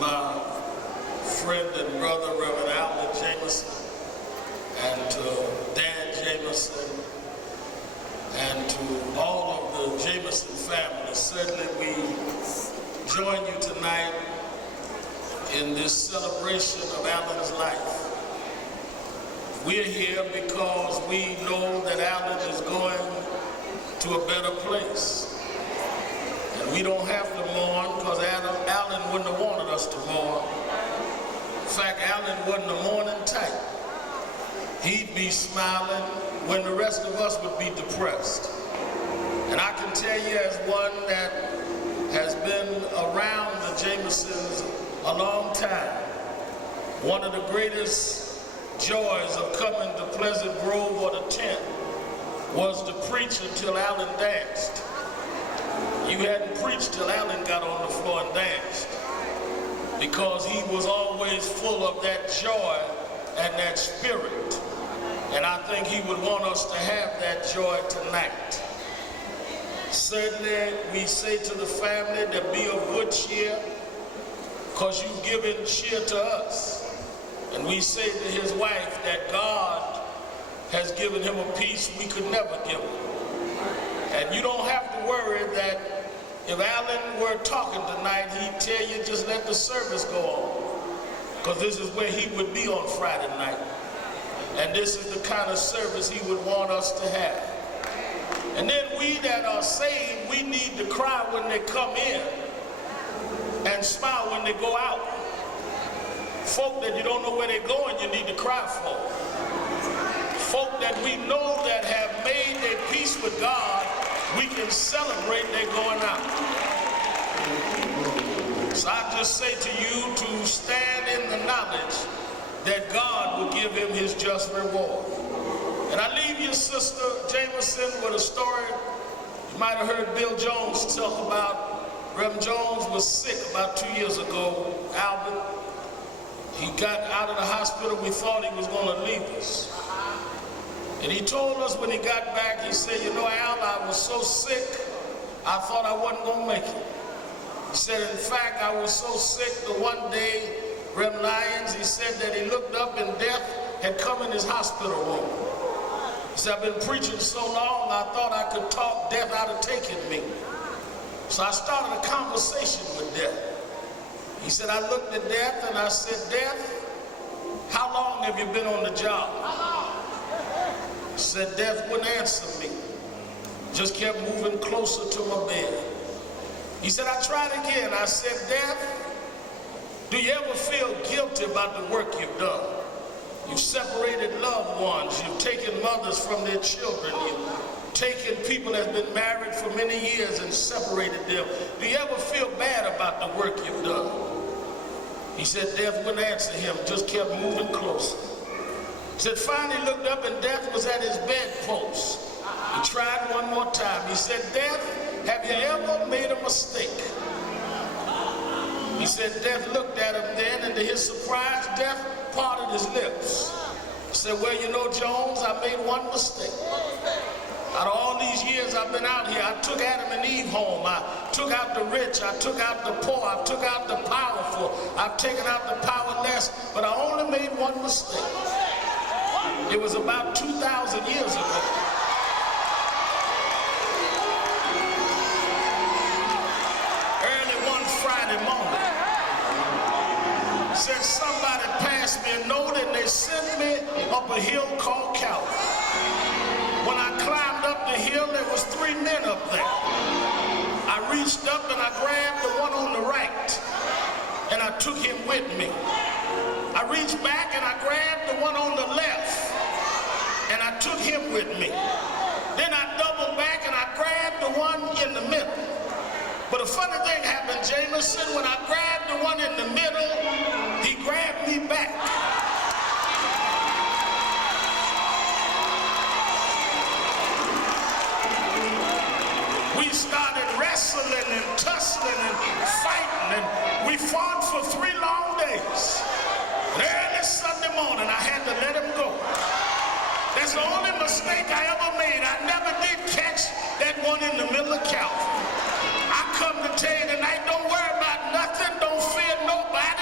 my friend and brother, Reverend Alan Jamison, and to Dad Jamison, and to all of the Jamison family. Certainly we join you tonight in this celebration of Alan's life. We're here because we know that Alan is going to a better place. And we don't have to mourn because Alan wouldn't have wanted us to mourn. In fact, Alan wasn't a mourning type. He'd be smiling when the rest of us would be depressed. And I can tell you, as one that has been around the Jamisons a long time, one of the greatest joys of coming to Pleasant Grove or the tent was to preach until Alan danced. You hadn't preached till Alan got on the floor and danced, because he was always full of that joy and that spirit. And I think he would want us to have that joy tonight. Certainly, we say to the family to be of good cheer, because you've given cheer to us. And we say to his wife that God has given him a peace we could never give him. And you don't have to worry that if Alan were talking tonight, he'd tell you just let the service go on, because this is where he would be on Friday night. And this is the kind of service he would want us to have. And then we that are saved, we need to cry when they come in and smile when they go out. Folk that you don't know where they're going, you need to cry for. Folk that we know that have made their peace with God, we can celebrate their going out. So I just say to you to stand in the knowledge that God will give him his just reward. And I leave you, Sister Jamison, with a story. You might have heard Bill Jones talk about. Reverend Jones was sick about 2 years ago, Albert. He got out of the hospital. We thought he was going to leave us. And he told us when he got back, he said, you know, Al, I was so sick, I thought I wasn't going to make it. He said, in fact, I was so sick the one day, Reverend Lyons, he said that he looked up and death had come in his hospital room. He said, I've been preaching so long, I thought I could talk death out of taking me. So I started a conversation with death. He said, I looked at death and I said, Death, how long have you been on the job? He said, Death wouldn't answer me. Just kept moving closer to my bed. He said, I tried again. I said, Death, do you ever feel guilty about the work you've done? You've separated loved ones. You've taken mothers from their children. You've taken people that have been married for many years and separated them. Do you ever feel bad about the work you've done? He said, Death wouldn't answer him, just kept moving closer. He said, finally looked up and Death was at his bedpost. He tried one more time. He said, Death, have you ever made a mistake? He said, Death looked at him then, and to his surprise, Death parted his lips. He said, well, you know, Jones, I made one mistake. Out of all these years I've been out here, I took Adam and Eve home. I took out the rich, I took out the poor, I took out the powerful, I've taken out the powerless, but I only made one mistake. It was about 2,000 years ago. Early one Friday morning, said somebody passed me a note and they sent me up a hill called Calvary. When I climbed up the hill, there was 3 men up there. I reached up and I grabbed the one on the right, and I took him with me. I reached back and I grabbed the one on the left, and I took him with me. Then I doubled back and I grabbed the one in the middle. But a funny thing happened, Jamison. When I grabbed the one in the middle, he grabbed me back. We started wrestling and tussling and fighting, and we fought for 3 long days. And early Sunday morning, I had to let him go. That's the only mistake I ever made. I never did catch that one in the middle of Calvary. I come to tell you tonight, don't worry about nothing, don't fear nobody.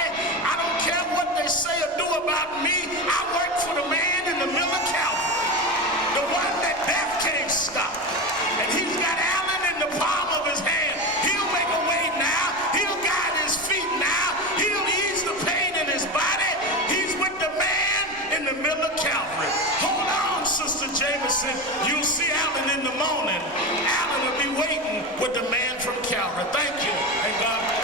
with the man from Calvary. Thank you, and God bless.